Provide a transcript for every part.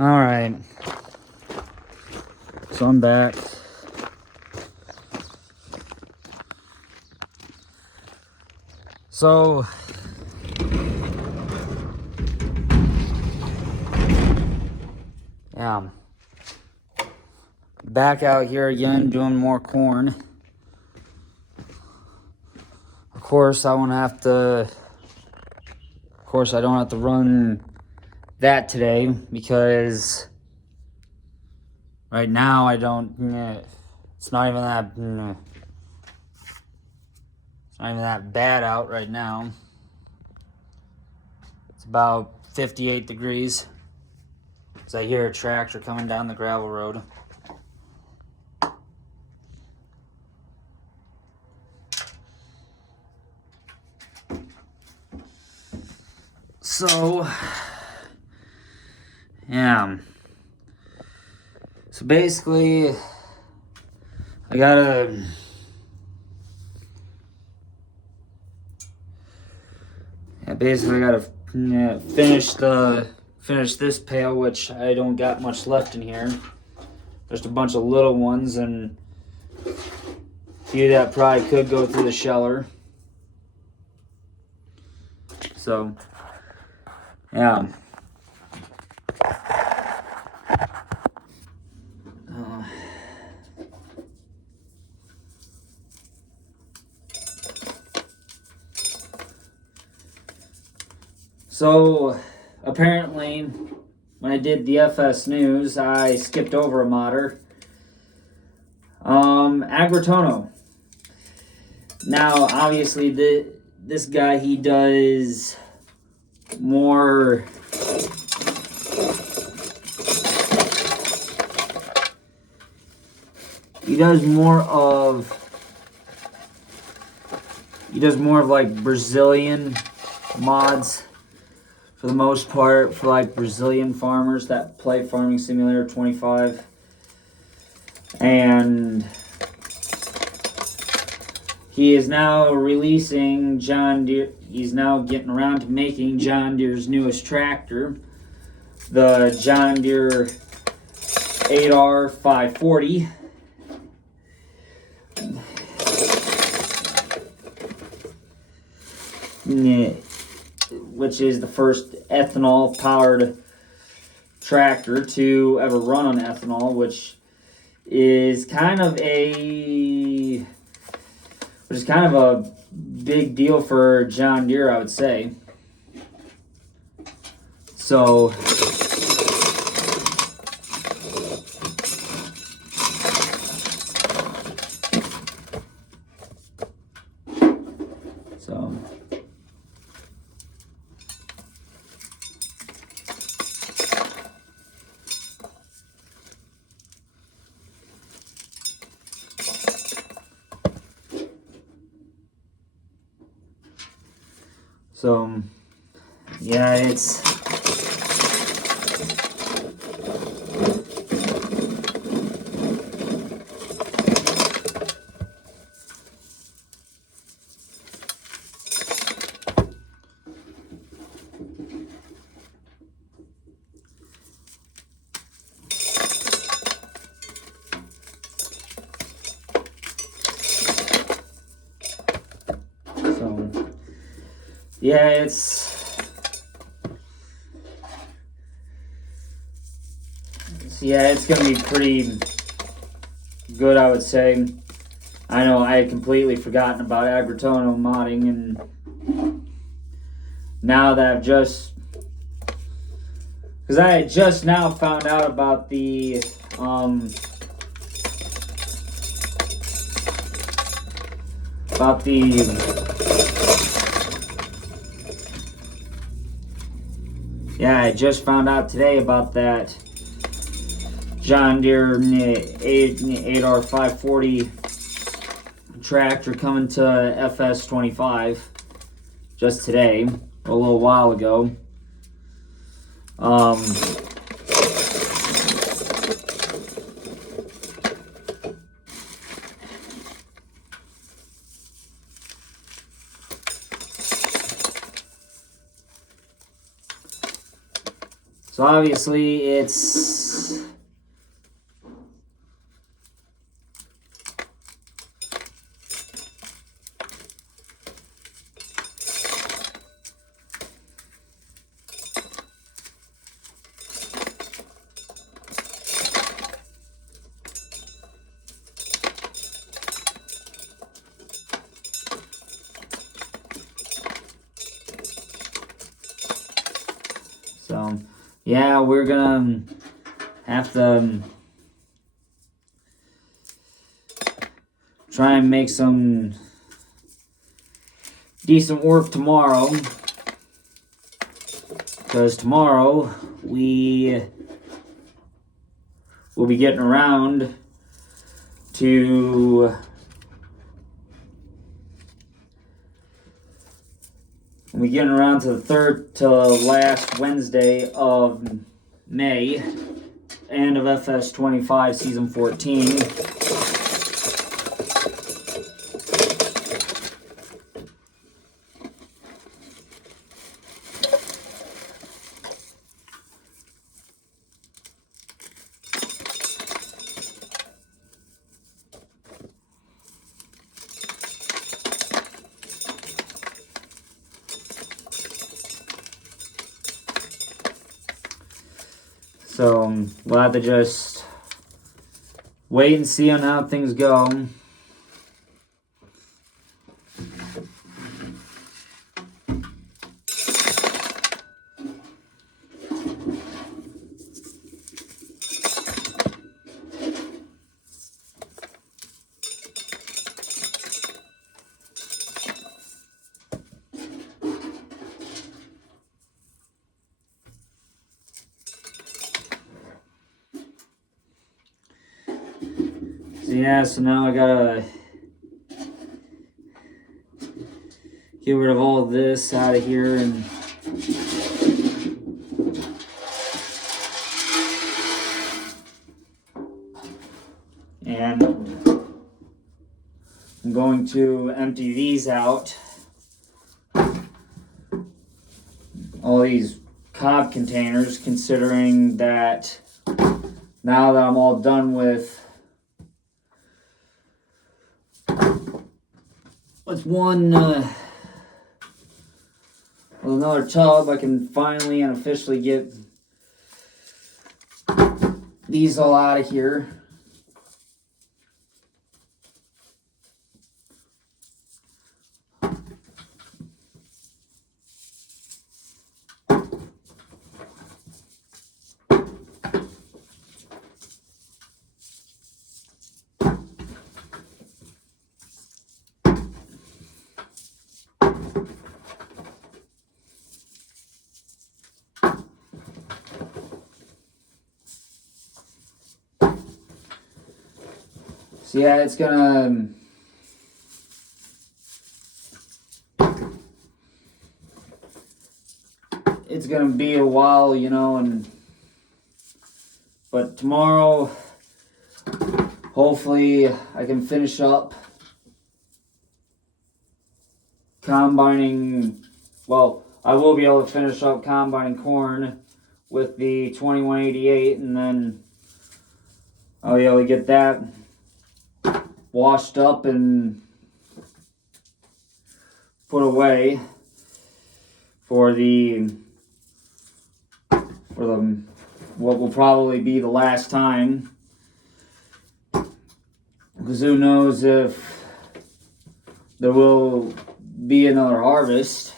All right. So I'm back. So yeah, back out here again doing more corn. Of course, I don't have to run that today because right now I don't. It's not even that. It's not even that bad out right now. It's about 58 degrees. As I hear a tractor coming down the gravel road. So, yeah. So basically, I gotta finish this pail, which I don't got much left in here. Just a bunch of little ones and a few that probably could go through the sheller. So, yeah. So, apparently, when I did the FS News, I skipped over a modder. Agritono. Now, obviously, this guy, he does more... He does more of like Brazilian mods for the most part, for like Brazilian farmers that play Farming Simulator 25. And he is now releasing John Deere. He's now getting around to making John Deere's newest tractor, the John Deere 8R 540. Which is the first ethanol-powered tractor to ever run on ethanol, which is kind of a big deal for John Deere, I would say. So, yeah, it's... Yeah, it's gonna be pretty good, I would say. I know I had completely forgotten about Agritono modding, and now that because I had just now found out about the I just found out today about that John Deere 8R 540 tractor coming to FS 25 just today, a little while ago. So obviously it's so yeah, we're gonna have to try and make some decent work tomorrow, because tomorrow we will be getting around to the third to last Wednesday of May, end of FS 25 season 14. So we'll have to just wait and see on how things go. So yeah, so now I gotta get rid of all of this out of here and I'm going to empty these out. All these cob containers, considering that now that I'm all done with with another tub, I can finally and officially get these all out of here. So yeah, it's gonna be a while, you know, but tomorrow hopefully I can finish up combining. Well, I will be able to finish up combining corn with the 2188, and then I'll be able to get that washed up and put away for what will probably be the last time, because who knows if there will be another harvest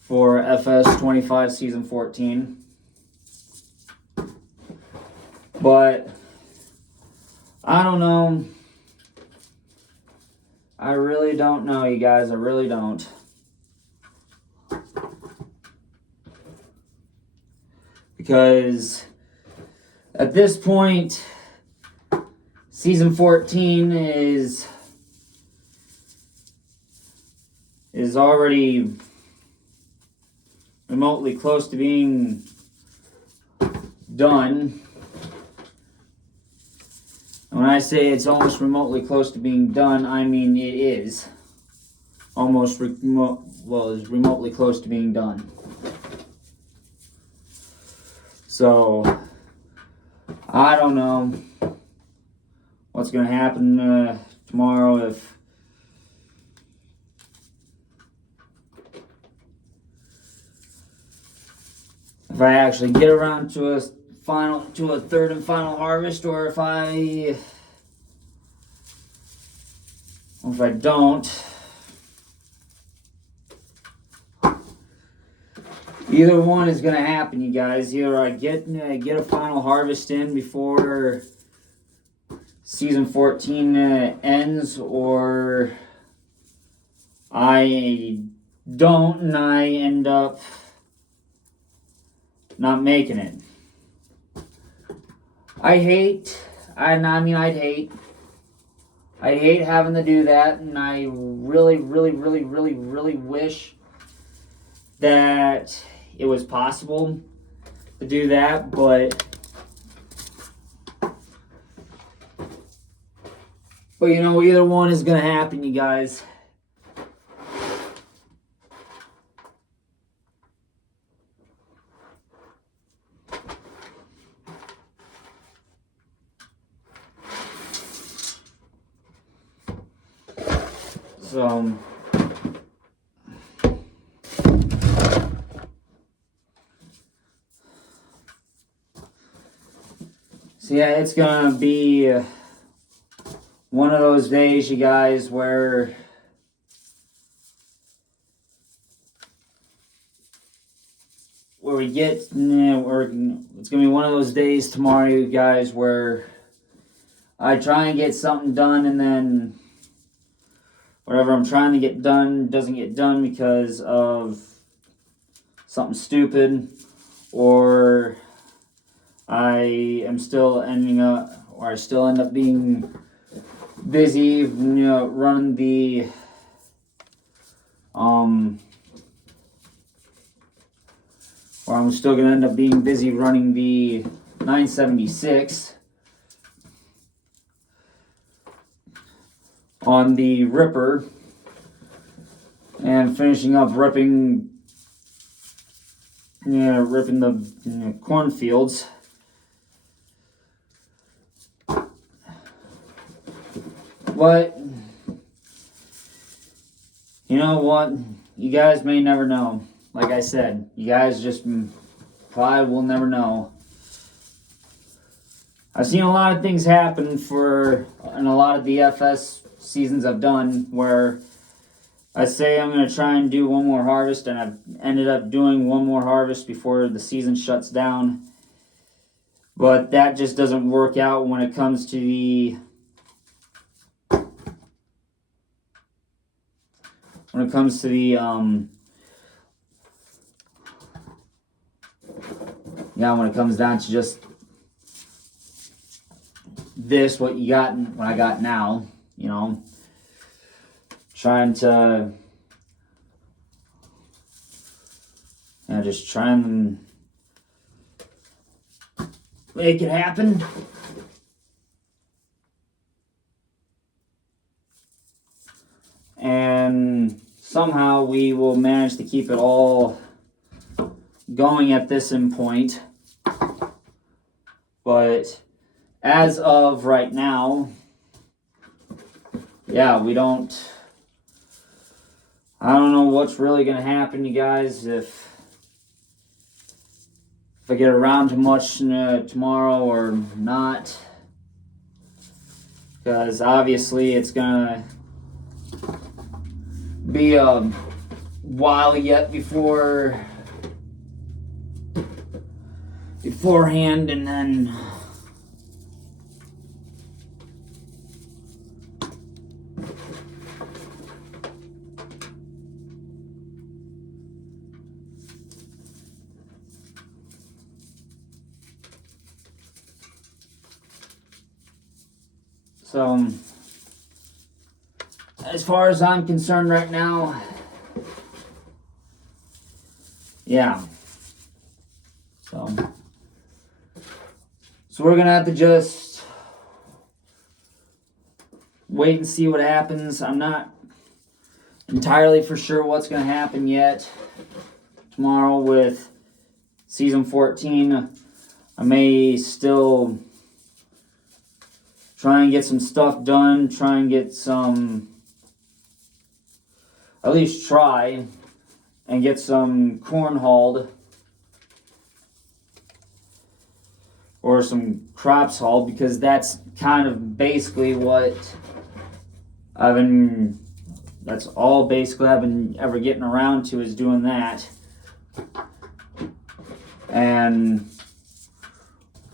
for FS 25 season 14. But I don't know. I really don't know, you guys. I really don't. Because at this point, season 14 is already remotely close to being done. When I say it's almost remotely close to being done, I mean it is almost is remotely close to being done. So I don't know what's going to happen tomorrow if I actually get around to a third and final harvest, or if I don't. Either one is gonna happen, you guys. Either I get a final harvest in before season 14 ends, or I don't, and I end up not making it. I'd hate having to do that, and I really wish that it was possible to do that, but you know, either one is gonna happen, you guys. So yeah, it's gonna be one of those days, you guys, where we get, it's gonna be one of those days tomorrow, you guys, where I try and get something done, and then whatever I'm trying to get done doesn't get done because of something stupid, or I still end up being busy, running the or I'm still gonna end up being busy running the 976 on the ripper and finishing up ripping the cornfields. But you know what? You guys may never know. Like I said, you guys just probably will never know. I've seen a lot of things happen in a lot of the FS seasons I've done where I say I'm going to try and do one more harvest, and I've ended up doing one more harvest before the season shuts down. But that just doesn't work out when it comes to the when it comes to when it comes down to just this, what I got now, trying to just try and make it happen. And somehow we will manage to keep it all going at this point. But as of right now, I don't know what's really going to happen, you guys, if I get around to much tomorrow or not. Because obviously it's going to be a while yet beforehand, and then so as far as I'm concerned right now, So we're going to have to just wait and see what happens. I'm not entirely for sure what's going to happen yet tomorrow with season 14. I may still try and get some stuff done, try and get some, at least try and get some corn hauled or some crops hauled, because that's kind of basically what that's all basically I've been ever getting around to, is doing that. And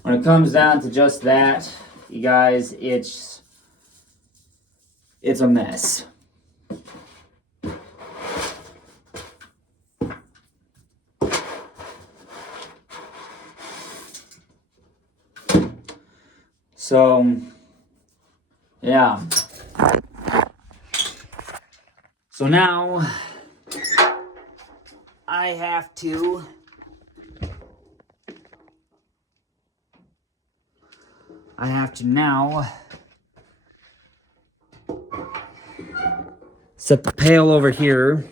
when it comes down to just that, you guys, it's a mess. So, yeah. So now I have to now set the pail over here,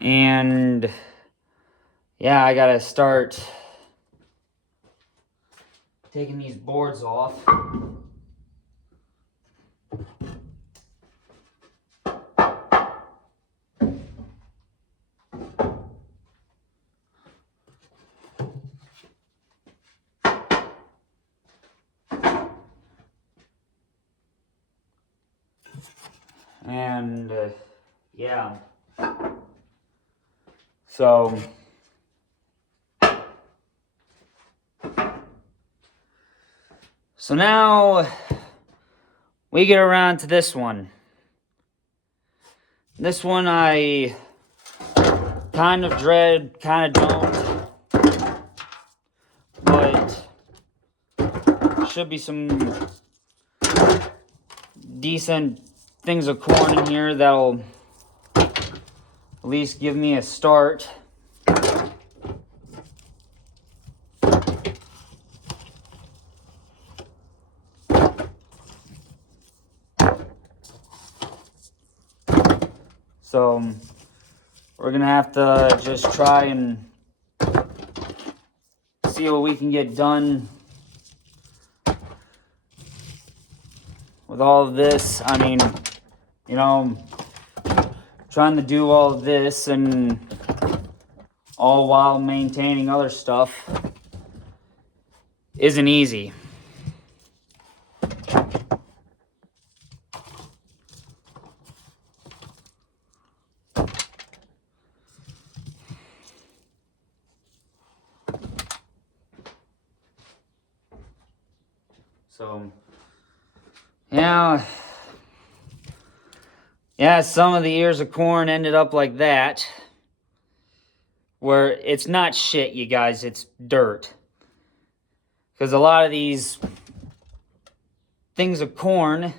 and yeah, I gotta start taking these boards off. And yeah, so now we get around to this one. This one I kind of dread, kind of don't, but should be some decent things of corn in here that'll at least give me a start. So we're gonna have to just try and see what we can get done with all of this. I mean, you know, trying to do all of this and all while maintaining other stuff isn't easy. So, yeah, some of the ears of corn ended up like that, where it's not shit, you guys, it's dirt. Because a lot of these things of corn,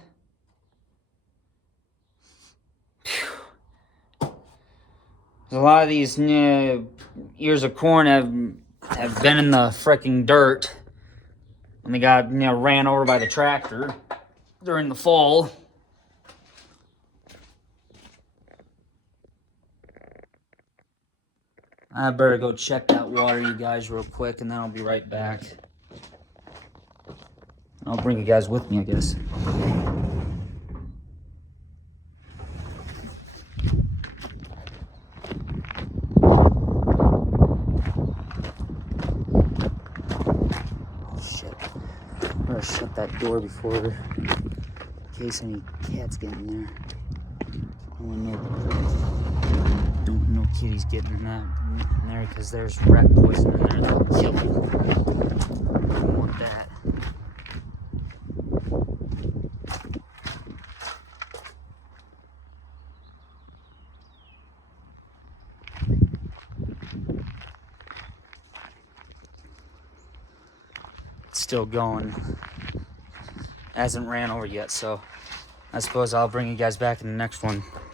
a lot of these ears of corn have been in the frickin' dirt, and they got ran over by the tractor during the fall. I better go check that water, you guys, real quick, and then I'll be right back. I'll bring you guys with me, I guess. Oh, shit. Better shut that door before, in case any cats get in there. No kitties getting in there, because there's rat poison in there that'll kill you. I don't want that. It's still going. Hasn't ran over yet, so I suppose I'll bring you guys back in the next one.